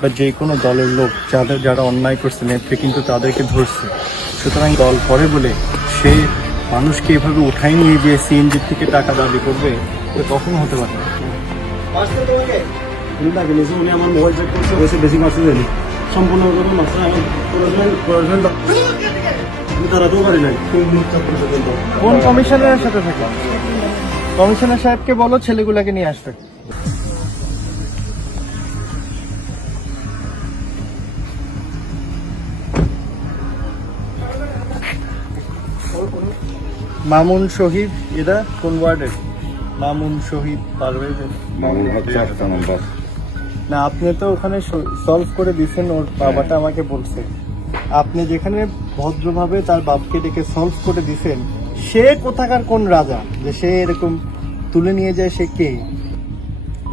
বা যে কোনো দলের লোক যারা অন্যায় করছে নেত্রী কিন্তু তাদেরকে ধরছে। সুতরাং দল করে বলে সে মানুষকে এভাবে উঠাই নিয়ে যে সিএনজি থেকে টাকা দাবি করবে তো কখনো হতে পারে না। উনি আমার মোবাইল চেক করছে, ওইসে বেশি মারছে জানি সম্পূর্ণ মারছে। আমার দাঁড়াতেও পারি নাই। কোন কমিশনারের সাথে থাকে? কমিশনার সাহেবকে বলো ছেলেগুলাকে নিয়ে আসতে। মামুন শহীদ, এরা কোন ওয়ার্ডের? মামুন শহীদ পারভেজ। মামুন হচ্ছে 8 নম্বর। না, আপনি তো ওখানে সলভ করে দিয়েছেন, ওর বাবাটা আমাকে বলছে আপনি যেখানে ভদ্রভাবে তার বাপকে ডেকে সলভ করে দিয়েছেন, সে কোথাকার কোন রাজা যে সে এরকম তুলে নিয়ে যায়? সে কে?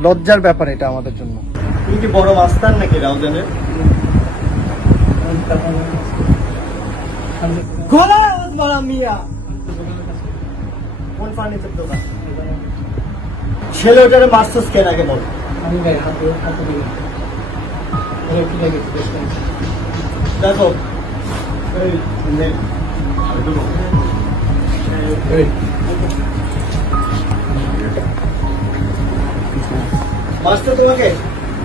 লজ্জার ব্যাপার এটা আমাদের জন্য। তুমি কি বড় মাস্টার নাকি রাউজানের? কোন ফার্নিচার দোকান? ছেলে ওটারে মাস্টার্স কেন আগে বল। দেখো মাস্টার তোমাকে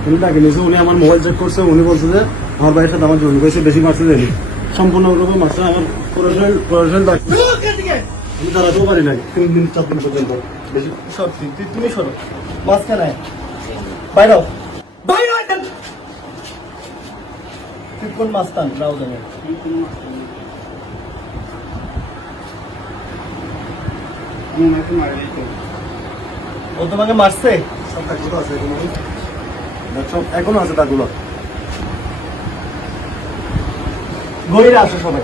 উনি ডাকে নিয়েছে, উনি আমার মোবাইল চেক করছে। উনি বলছে যে আমার ভাইয়ের সাথে আমার জমি করেছে, বেশি মারছে জানি সম্পূর্ণ রকম মারছে। আমার পড়াশোনা আমি দাঁড়াতেও পারি নাই 3 দিন 4 দিন পর্যন্ত। বেশি সত্যি তুমি সরো মাঝখানে বাইরে তুই কোন মাস্তান রাউজানের? ও তোমাকে মারছে? সব দাগগুলো আছে সব এখনো আছে দাগগুলো। গড়িয়ে আসো সবাই।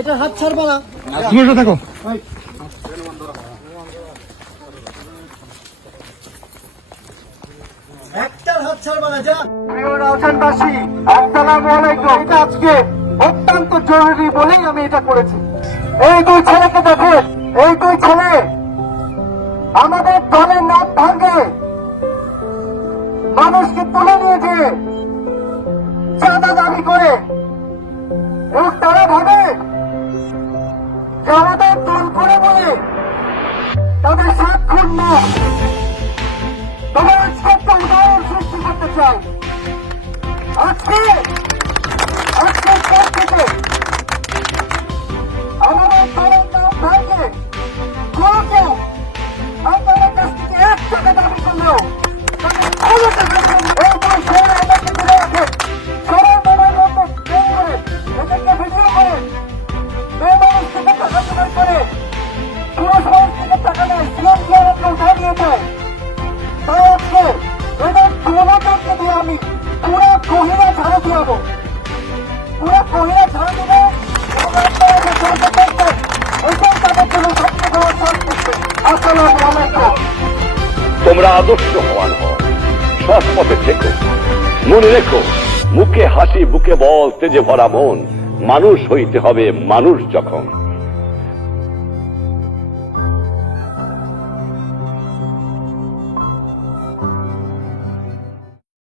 এটা হাত ছাড়বা না। তুমি থাকো। একটার হাত ছাড়বা না। যা প্রিয় রাউজানবাসী, আসসালামু আলাইকুম। এটা আজকে অত্যন্ত জরুরি বলেই আমি এটা করেছি। এই দুই ছেলেকে দেখে, এই দুই ছেলে আমাদের দলের নাম ভাঙে মানুষকে তুলে নিয়ে যেয়ে চাঁদা দাবি করে, এবং তারা ভাবে যে আমাদের দল করে বলে তাদের স্বাক্ষর না। তবে আজকে একটা উদাহরণ সৃষ্টি করতে চাই। আজকে পর থেকে আমাদের দলের নাম ভাঙে কেউ আপনাদের কাছ থেকে 1 টাকা দাবি করলেও তাদের কোনো টাকা দেবেন না। এই দুই ছেলে আমাকে তুলে রাখে, সবাই মোবাইল নম্বর বের করে এদেরকে ভিডিও করে মেয়ে মানুষ থেকে টাকা জোগাড় করে পুরো সমাজ থেকে টাকা নেয়, সিএনজি আমাকে উঠে নিয়ে যায়। তাই আজকে এদের দুজনকে দিয়ে আমি পুরো গহিরা ঝাড়ু দিয়াবো, পুরো গহিরা ঝাড়ু দেবো। এবং আপনারা যে চলতে করছেন এটাই তাদের জন্য সবচেয়ে বড় শান্তি। আসসালামু আলাইকুম। তোমরা আদর্শবান হও, সৎ পথে থেকো। মনে রেখো, মুখে হাসি বুকে বল, তেজে ভরা মন। মানুষ হইতে হবে মানুষ যখন।